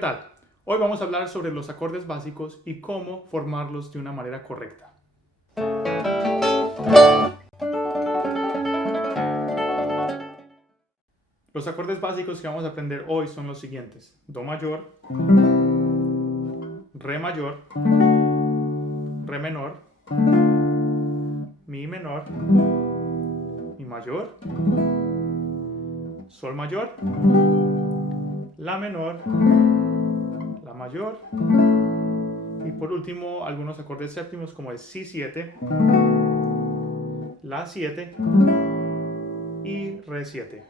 tal? Hoy vamos a hablar sobre los acordes básicos y cómo formarlos de una manera correcta. Los acordes básicos que vamos a aprender hoy son los siguientes: Do mayor, Re mayor, Re menor, Mi menor, Mi mayor, Sol mayor, La menor, La mayor y por último algunos acordes séptimos como el Si7, La 7 y Re 7.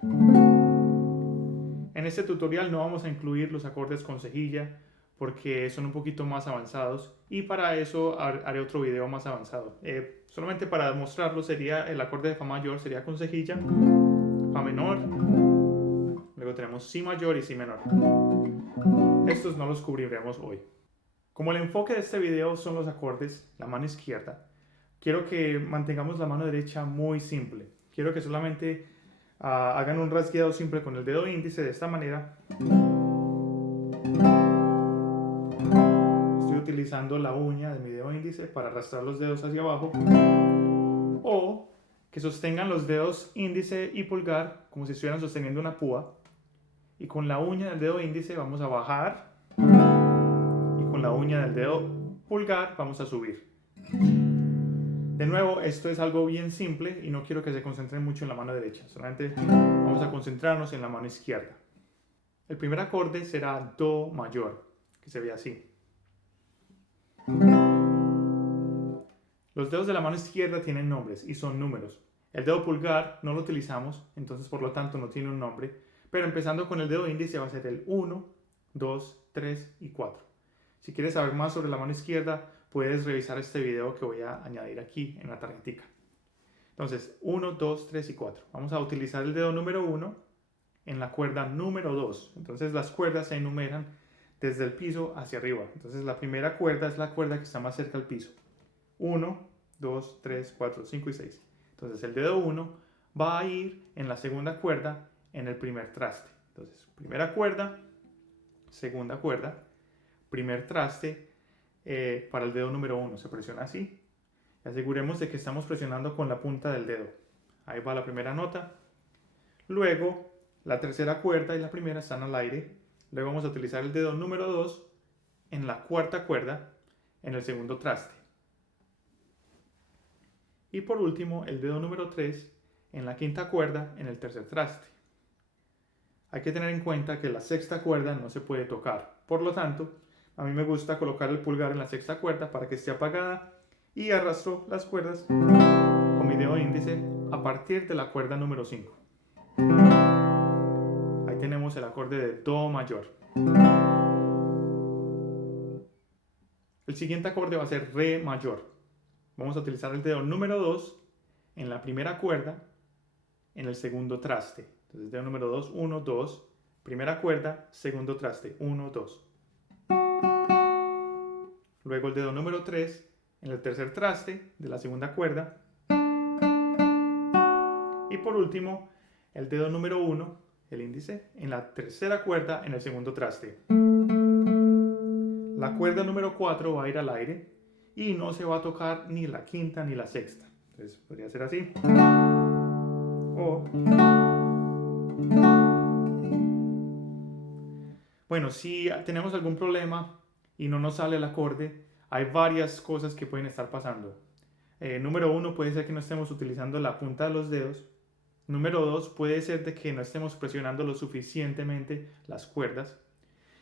En este tutorial no vamos a incluir los acordes con cejilla porque son un poquito más avanzados y para eso haré otro video más avanzado. Solamente para mostrarlo sería el acorde de Fa mayor, sería con cejilla, Fa menor, luego tenemos Si mayor y Si menor. Estos no los cubriremos hoy. Como el enfoque de este video son los acordes, la mano izquierda, quiero que mantengamos la mano derecha muy simple. Quiero que solamente hagan un rasgueado simple con el dedo índice de esta manera. Estoy utilizando la uña de mi dedo índice para arrastrar los dedos hacia abajo. O que sostengan los dedos índice y pulgar como si estuvieran sosteniendo una púa. Y con la uña del dedo índice vamos a bajar. Y con la uña del dedo pulgar vamos a subir. De nuevo, esto es algo bien simple y no quiero que se concentren mucho en la mano derecha, solamente vamos a concentrarnos en la mano izquierda. El primer acorde será Do mayor, que se ve así. Los dedos de la mano izquierda tienen nombres y son números. El dedo pulgar no lo utilizamos, entonces por lo tanto no tiene un nombre, pero empezando con el dedo índice va a ser el 1, 2, 3 y 4. Si quieres saber más sobre la mano izquierda, puedes revisar este video que voy a añadir aquí en la tarjetica. Entonces, 1, 2, 3 y 4. Vamos a utilizar el dedo número 1 en la cuerda número 2. Entonces, las cuerdas se enumeran desde el piso hacia arriba. Entonces, la primera cuerda es la cuerda que está más cerca al piso. 1, 2, 3, 4, 5 y 6. Entonces, el dedo 1 va a ir en la segunda cuerda en el primer traste. Entonces, primera cuerda, segunda cuerda, primer traste. Para el dedo número 1 se presiona así y aseguremos de que estamos presionando con la punta del dedo. Ahí va la primera nota, luego la tercera cuerda y la primera están al aire, luego vamos a utilizar el dedo número 2 en la cuarta cuerda en el segundo traste y por último el dedo número 3 en la quinta cuerda en el tercer traste. Hay que tener en cuenta que la sexta cuerda no se puede tocar, por lo tanto a mí me gusta colocar el pulgar en la sexta cuerda para que esté apagada y arrastro las cuerdas con mi dedo índice a partir de la cuerda número 5. Ahí tenemos el acorde de Do mayor. El siguiente acorde va a ser Re mayor. Vamos a utilizar el dedo número 2 en la primera cuerda en el segundo traste. Entonces dedo número 2, 1, 2, primera cuerda, segundo traste, 1, 2. Luego el dedo número 3 en el tercer traste de la segunda cuerda. Y por último, el dedo número 1, el índice, en la tercera cuerda en el segundo traste. La cuerda número 4 va a ir al aire y no se va a tocar ni la quinta ni la sexta. Entonces podría ser así. O... Bueno, si tenemos algún problema y no nos sale el acorde, hay varias cosas que pueden estar pasando. Número 1 puede ser que no estemos utilizando la punta de los dedos. Número 2 puede ser de que no estemos presionando lo suficientemente las cuerdas.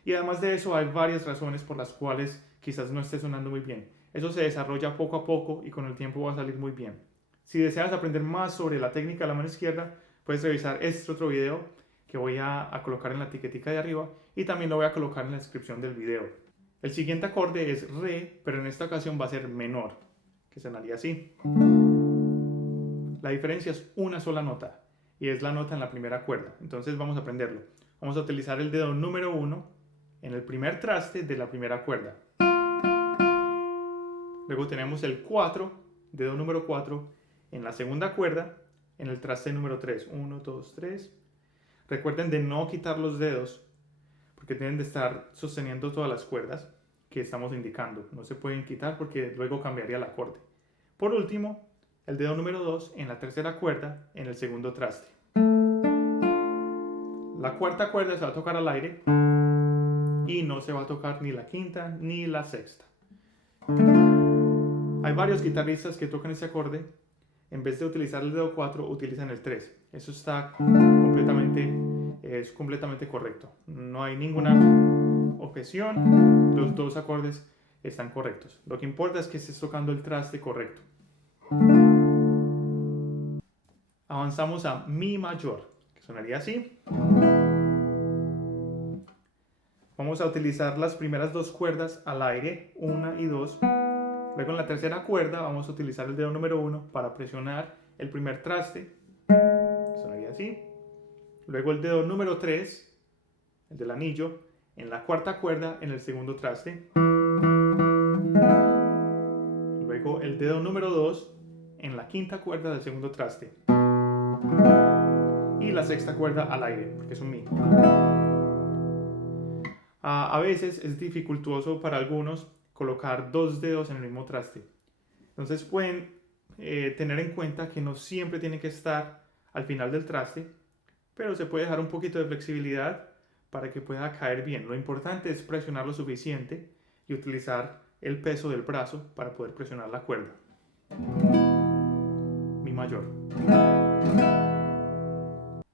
Y además de eso hay varias razones por las cuales quizás no esté sonando muy bien. Eso se desarrolla poco a poco y con el tiempo va a salir muy bien. Si deseas aprender más sobre la técnica de la mano izquierda, puedes revisar este otro video que voy a colocar en la etiquetica de arriba y también lo voy a colocar en la descripción del video. El siguiente acorde es Re, pero en esta ocasión va a ser menor, que sonaría así. La diferencia es una sola nota y es la nota en la primera cuerda. Entonces vamos a aprenderlo. Vamos a utilizar el dedo número 1 en el primer traste de la primera cuerda. Luego tenemos el 4, dedo número 4 en la segunda cuerda en el traste número 3. 1, 2, 3. Recuerden de no quitar los dedos porque deben de estar sosteniendo todas las cuerdas que estamos indicando. No se pueden quitar porque luego cambiaría el acorde. Por último, el dedo número 2 en la tercera cuerda en el segundo traste. La cuarta cuerda se va a tocar al aire y no se va a tocar ni la quinta ni la sexta. Hay varios guitarristas que tocan ese acorde. En vez de utilizar el dedo 4, utilizan el 3. Eso es completamente correcto. No hay ninguna objeción. Los dos acordes están correctos. Lo que importa es que estés tocando el traste correcto. Avanzamos a Mi mayor, que sonaría así. Vamos a utilizar las primeras dos cuerdas al aire, 1 y 2. Luego en la tercera cuerda vamos a utilizar el dedo número 1 para presionar el primer traste, que sonaría así. Luego el dedo número 3, el del anillo, en la cuarta cuerda en el segundo traste. Luego el dedo número 2 en la quinta cuerda del segundo traste. Y la sexta cuerda al aire, porque es un Mi. A veces es dificultoso para algunos colocar dos dedos en el mismo traste. Entonces pueden tener en cuenta que no siempre tiene que estar al final del traste, pero se puede dejar un poquito de flexibilidad para que pueda caer bien. Lo importante es presionar lo suficiente y utilizar el peso del brazo para poder presionar la cuerda. Mi mayor.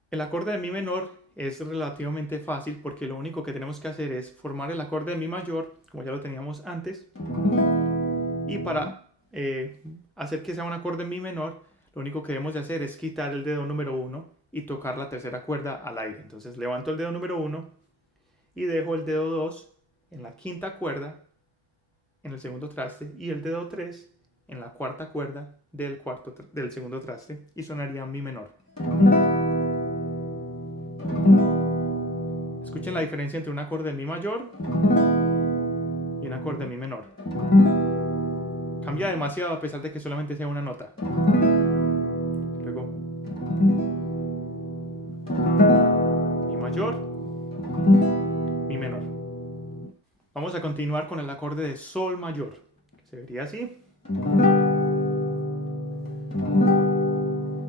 El acorde de Mi menor es relativamente fácil porque lo único que tenemos que hacer es formar el acorde de Mi mayor, como ya lo teníamos antes, y para hacer que sea un acorde en Mi menor, lo único que debemos de hacer es quitar el dedo número 1 y tocar la tercera cuerda al aire. Entonces levanto el dedo número 1 y dejo el dedo 2 en la quinta cuerda en el segundo traste y el dedo 3 en la cuarta cuerda del segundo traste y sonaría Mi menor. Escuchen la diferencia entre un acorde de Mi mayor y un acorde de Mi menor. Cambia demasiado a pesar de que solamente sea una nota. Luego Mi mayor, Mi menor. Vamos a continuar con el acorde de Sol mayor, que se vería así.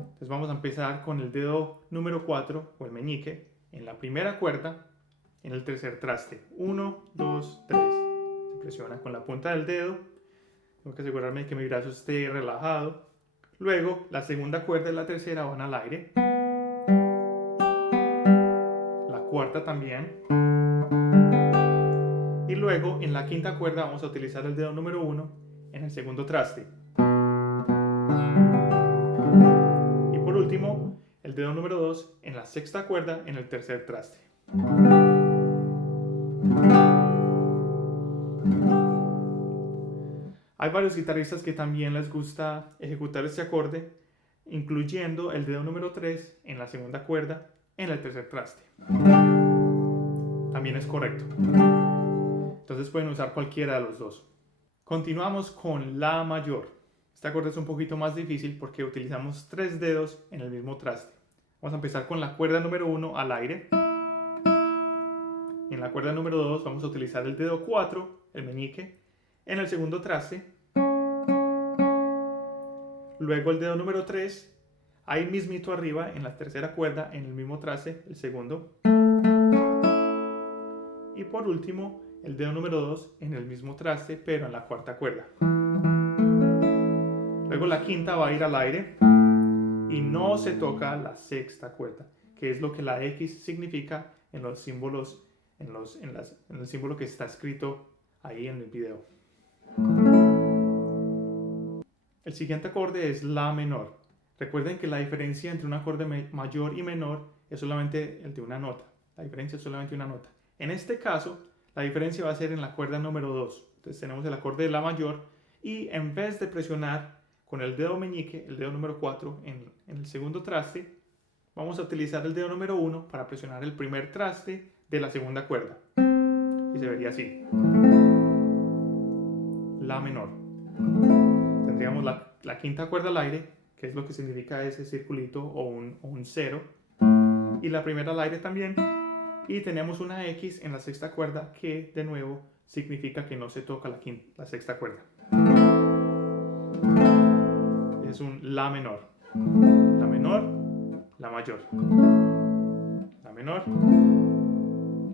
Entonces vamos a empezar con el dedo número 4 o el meñique en la primera cuerda en el tercer traste. 1, 2, 3. Se presiona con la punta del dedo. Tengo que asegurarme de que mi brazo esté relajado. Luego la segunda cuerda y la tercera van al aire. La cuarta también. Y luego en la quinta cuerda vamos a utilizar el dedo número 1 en el segundo traste. Y por último, el dedo número 2 en la sexta cuerda en el tercer traste. Hay varios guitarristas que también les gusta ejecutar este acorde, incluyendo el dedo número 3 en la segunda cuerda en el tercer traste. También es correcto. Entonces pueden usar cualquiera de los dos. Continuamos con La mayor. Este acorde es un poquito más difícil porque utilizamos 3 dedos en el mismo traste. Vamos a empezar con la cuerda número 1 al aire. En la cuerda número 2 vamos a utilizar el dedo 4, el meñique, en el segundo traste. Luego el dedo número 3, ahí mismito arriba en la tercera cuerda en el mismo traste, el segundo. Y por último, el dedo número 2 en el mismo traste, pero en la cuarta cuerda. Luego la quinta va a ir al aire y no se toca la sexta cuerda, que es lo que la X significa en los símbolos, en el símbolo que está escrito ahí en el video. El siguiente acorde es La menor. Recuerden que la diferencia entre un acorde mayor y menor es solamente el de una nota. La diferencia es solamente una nota. En este caso, la diferencia va a ser en la cuerda número 2. Entonces tenemos el acorde de La mayor y en vez de presionar con el dedo meñique, el dedo número 4 en el segundo traste, vamos a utilizar el dedo número 1 para presionar el primer traste de la segunda cuerda. Y se vería así. La menor. Tendríamos la quinta cuerda al aire, que es lo que significa ese circulito o un 0. Y la primera al aire también. Y tenemos una X en la sexta cuerda que de nuevo significa que no se toca la sexta cuerda. Es un La menor. La menor, La mayor. La menor,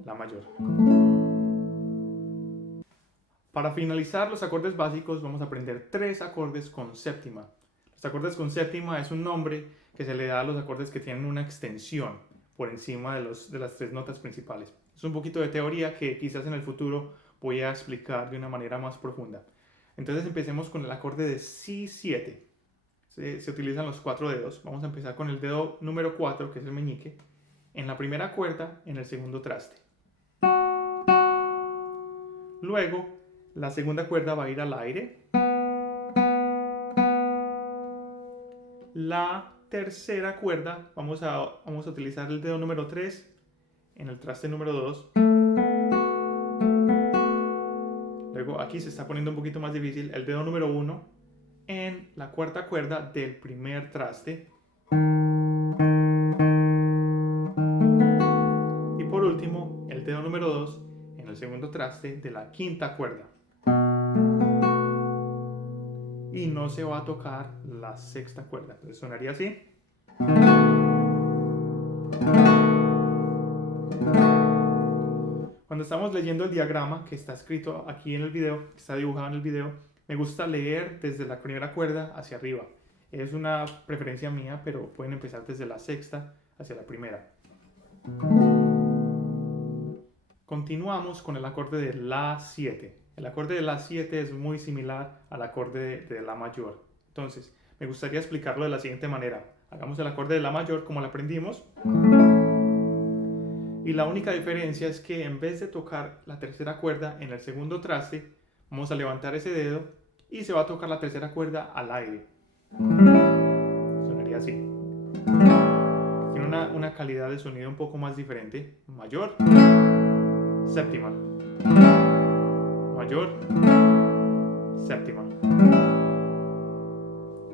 La mayor. Para finalizar los acordes básicos vamos a aprender 3 acordes con séptima. Los acordes con séptima es un nombre que se le da a los acordes que tienen una extensión por encima de las 3 notas principales. Es un poquito de teoría que quizás en el futuro voy a explicar de una manera más profunda. Entonces empecemos con el acorde de Si7. Se utilizan los 4 dedos. Vamos a empezar con el dedo número 4, que es el meñique, en la primera cuerda, en el segundo traste. Luego, la segunda cuerda va a ir al aire. La tercera cuerda, vamos a utilizar el dedo número 3 en el traste número 2. Luego aquí se está poniendo un poquito más difícil, el dedo número 1 en la cuarta cuerda del primer traste. Y por último, el dedo número 2 en el segundo traste de la quinta cuerda. Y no se va a tocar la sexta cuerda. Entonces sonaría así. Cuando estamos leyendo el diagrama que está escrito aquí en el video, que está dibujado en el video, me gusta leer desde la primera cuerda hacia arriba. Es una preferencia mía, pero pueden empezar desde la sexta hacia la primera. Continuamos con el acorde de La7. El acorde de La7 es muy similar al acorde de La mayor. Entonces, me gustaría explicarlo de la siguiente manera. Hagamos el acorde de La mayor como lo aprendimos. Y la única diferencia es que en vez de tocar la tercera cuerda en el segundo traste, vamos a levantar ese dedo y se va a tocar la tercera cuerda al aire. Sonaría así. Tiene una calidad de sonido un poco más diferente. Mayor, séptima. Mayor, séptima.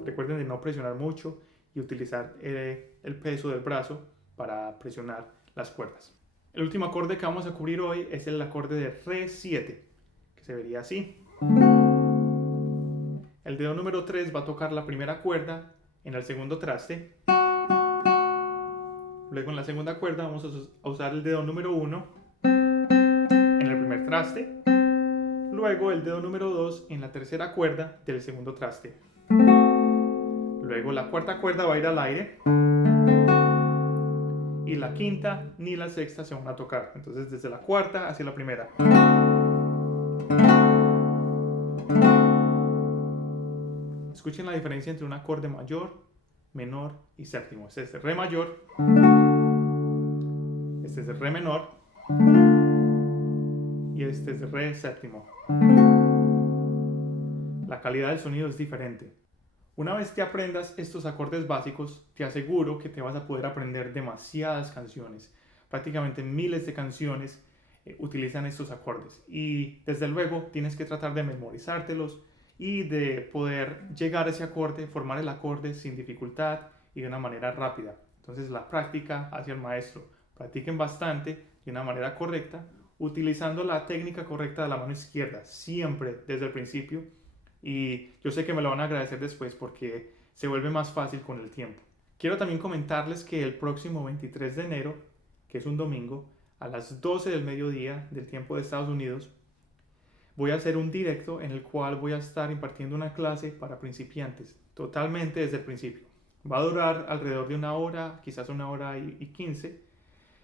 Recuerden de no presionar mucho y utilizar el peso del brazo para presionar las cuerdas. El último acorde que vamos a cubrir hoy es el acorde de Re7, que se vería así. El dedo número 3 va a tocar la primera cuerda en el segundo traste. Luego en la segunda cuerda vamos a usar el dedo número 1 en el primer traste. Luego el dedo número 2 en la tercera cuerda del segundo traste. Luego la cuarta cuerda va a ir al aire. Y la quinta ni la sexta se van a tocar. Entonces desde la cuarta hacia la primera. Escuchen la diferencia entre un acorde mayor, menor y séptimo. Este es el Re mayor. Este es el Re menor. Y este es el Re séptimo. La calidad del sonido es diferente. Una vez que aprendas estos acordes básicos, te aseguro que te vas a poder aprender demasiadas canciones. Prácticamente miles de canciones utilizan estos acordes. Y desde luego tienes que tratar de memorizártelos y de poder llegar a ese acorde, formar el acorde sin dificultad y de una manera rápida. Entonces la práctica hacia el maestro. Practiquen bastante de una manera correcta, utilizando la técnica correcta de la mano izquierda, siempre desde el principio. Y yo sé que me lo van a agradecer después porque se vuelve más fácil con el tiempo. Quiero también comentarles que el próximo 23 de enero, que es un domingo, a las 12 del mediodía del tiempo de Estados Unidos, voy a hacer un directo en el cual voy a estar impartiendo una clase para principiantes, totalmente desde el principio. Va a durar alrededor de una hora, quizás una hora y 15,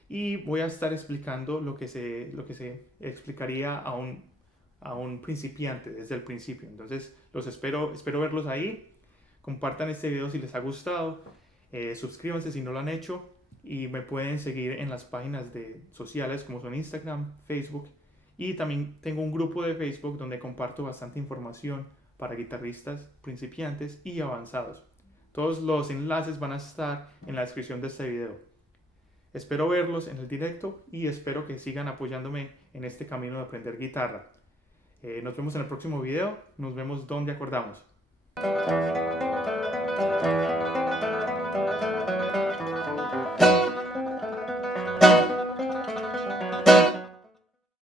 y voy a estar explicando lo que se explicaría a un principiante desde el principio. Entonces los espero verlos ahí. Compartan este video si les ha gustado, suscríbanse si no lo han hecho y me pueden seguir en las páginas sociales como son Instagram, Facebook, y también tengo un grupo de Facebook donde comparto bastante información para guitarristas principiantes y avanzados. Todos los enlaces van a estar en la descripción de este video. Espero verlos en el directo y espero que sigan apoyándome en este camino de aprender guitarra. Nos vemos en el próximo video. Nos vemos donde acordamos.